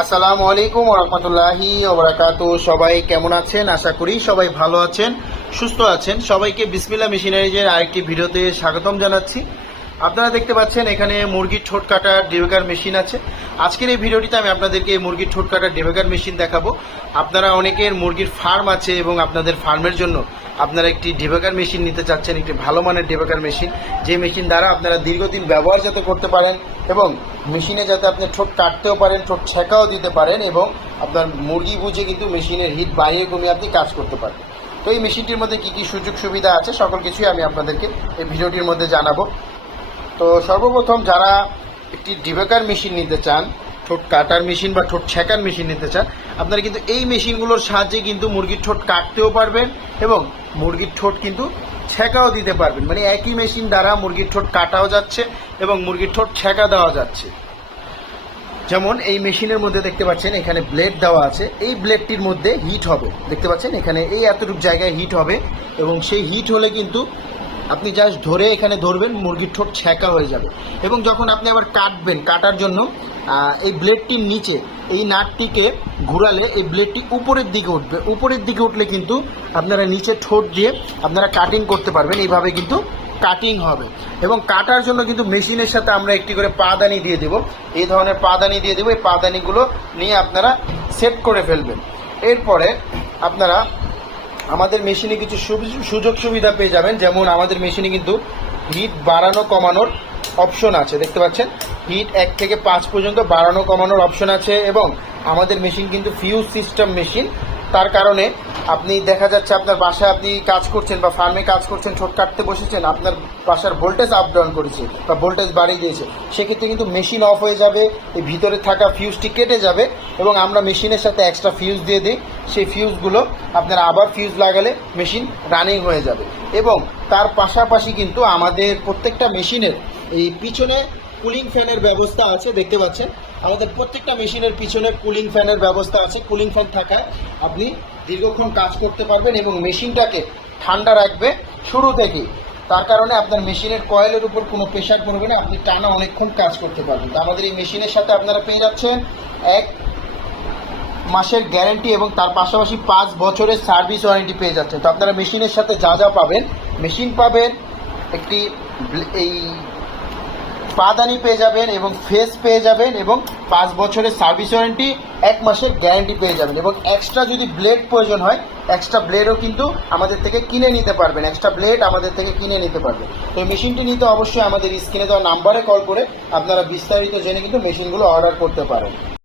আসসালামু আলাইকুম ওয়া রাহমাতুল্লাহি ওয়া বারাকাতুহু। সবাই কেমন আছেন? আশা করি সবাই ভালো আছেন, সুস্থ আছেন। সবাইকে বিসমিল্লাহ মেশিনারিজের আরেকটি ভিডিওতে স্বাগতম জানাচ্ছি। আপনারা দেখতে পাচ্ছেন এখানে মুরগির ঠোঁট কাটার ডিবেকার মেশিন আছে। আজকের এই ভিডিওটিতে আমি আপনাদেরকে মুরগির ঠোঁট কাটার ডিবেকার মেশিন দেখাবো। আপনারা অনেকের মুরগির ফার্ম আছে এবং আপনাদের ফার্মের জন্য আপনারা একটি ডিবেকার মেশিন নিতে চাচ্ছেন, একটি ভালো মানের ডিবেকার মেশিন, যে মেশিন দ্বারা আপনারা দীর্ঘদিন ব্যবহার যাতে করতে পারেন এবং মেশিনে যাতে আপনি ঠোঁট কাটতেও পারেন, ঠোঁট ছেঁকাও দিতে পারেন এবং আপনার মুরগি বুঝে কিন্তু মেশিনের হিট বাড়িয়ে কমিয়ে আপনি কাজ করতে পারেন। তো এই মেশিনটির মধ্যে কী কী সুযোগ সুবিধা আছে সকল কিছুই আমি আপনাদেরকে এই ভিডিওটির মধ্যে জানাবো। তো সর্বপ্রথম যারা একটি ডিবেকার মেশিন নিতে চান, ঠোঁট কাটার মেশিন বা ঠোঁট ছেঁকার মেশিন নিতে চান, আপনারা কিন্তু এই মেশিনগুলোর সাহায্যে কিন্তু মুরগির ঠোঁট কাটতেও পারবেন এবং মুরগির ঠোঁট কিন্তু ছেঁকাও দিতে পারবেন। মানে একই মেশিন দ্বারা মুরগির ঠোঁট কাটাও যাচ্ছে এবং মুরগির ঠোঁট ছেঁকা দেওয়া যাচ্ছে। যেমন এই মেশিনের মধ্যে দেখতে পাচ্ছেন এখানে ব্লেড দেওয়া আছে, এই ব্লেডটির মধ্যে হিট হবে, দেখতে পাচ্ছেন এখানে এই এতটুকু জায়গায় হিট হবে এবং সেই হিট হলে কিন্তু আপনি জাস্ট ধরে এখানে ধরবেন, মুরগির ঠোঁট ছেঁকা হয়ে যাবে। এবং যখন আপনি আবার কাটবেন, কাটার জন্য এই ব্লেডটির নিচে এই নাটটিকে ঘুরালে এই ব্লেডটি উপরের দিকে উঠবে, উপরের দিকে উঠলে কিন্তু আপনারা নিচে ঠোঁট দিয়ে আপনারা কাটিং করতে পারবেন। এইভাবে কিন্তু কাটিং হবে। এবং কাটার জন্য কিন্তু মেশিনের সাথে আমরা একটি করে পাদানি দিয়ে দেব, এই ধরনের পাদানি দিয়ে দেবো। এই পাদানিগুলো নিয়ে আপনারা সেট করে ফেলবেন। এরপরে আপনারা আমাদের মেশিনে কিছু সুযোগ সুবিধা পেয়ে যাবেন। যেমন আমাদের মেশিনে কিন্তু হিট বাড়ানো কমানোর অপশন আছে, দেখতে পাচ্ছেন হিট 1 থেকে 5 পর্যন্ত বাড়ানো কমানোর অপশন আছে। এবং আমাদের মেশিন কিন্তু ফিউজ সিস্টেম মেশিন, তার কারণে আপনি দেখা যাচ্ছে আপনার বাসায় আপনি কাজ করছেন বা ফার্মে কাজ করছেন, ঠোঁট কাটতে বসেছেন, আপনার বাসার ভোল্টেজ আপ ডাউন করেছে বা ভোল্টেজ বাড়িয়ে দিয়েছে, সেক্ষেত্রে কিন্তু মেশিন অফ হয়ে যাবে, এই ভিতরে থাকা ফিউজটি কেটে যাবে এবং আমরা মেশিনের সাথে এক্সট্রা ফিউজ দিয়ে দিই। সেই ফিউজগুলো আপনারা আবার ফিউজ লাগালে মেশিন রানিং হয়ে যাবে। এবং তার পাশাপাশি কিন্তু আমাদের প্রত্যেকটা মেশিনের এই পিছনে কুলিং ফ্যানের ব্যবস্থা আছে, দেখতে পাচ্ছেন আমাদের প্রত্যেকটা মেশিনের পিছনে কুলিং ফ্যানের ব্যবস্থা আছে। কুলিং ফ্যান থাকায় আপনি দীর্ঘক্ষণ কাজ করতে পারবেন এবং মেশিনটাকে ঠান্ডা রাখবে শুরু থেকেই। তার কারণে আপনার মেশিনের কয়েলের উপর কোনো প্রেশার পড়বে না, আপনি টানা অনেকক্ষণ কাজ করতে পারবেন। তো আমাদের এই মেশিনের সাথে আপনারা পেয়ে যাচ্ছেন 1 মাসের গ্যারেন্টি এবং তার পাশাপাশি 5 বছরের সার্ভিস ওয়ারেন্টি পেয়ে যাচ্ছেন। তো আপনারা মেশিনের সাথে যা যা পাবেন, মেশিন পাবেন, একটি এই পাদানি পেয়ে যাবেন এবং ফেস পেয়ে যাবেন এবং 5 বছরের সার্ভিস ওয়ারেন্টি, 1 মাসের গ্যারান্টি পেয়ে যাবেন। এবং এক্সট্রা যদি ব্লেড প্রয়োজন হয়, এক্সট্রা ব্লেডও কিন্তু আমাদের থেকে কিনে নিতে পারবেন, এক্সট্রা ব্লেড আমাদের থেকে কিনে নিতে পারবেন। তো এই মেশিনটি নিতে অবশ্যই আমাদের স্ক্রিনে দেওয়া নাম্বারে কল করে আপনারা বিস্তারিত জেনে কিন্তু মেশিনগুলো অর্ডার করতে পারেন।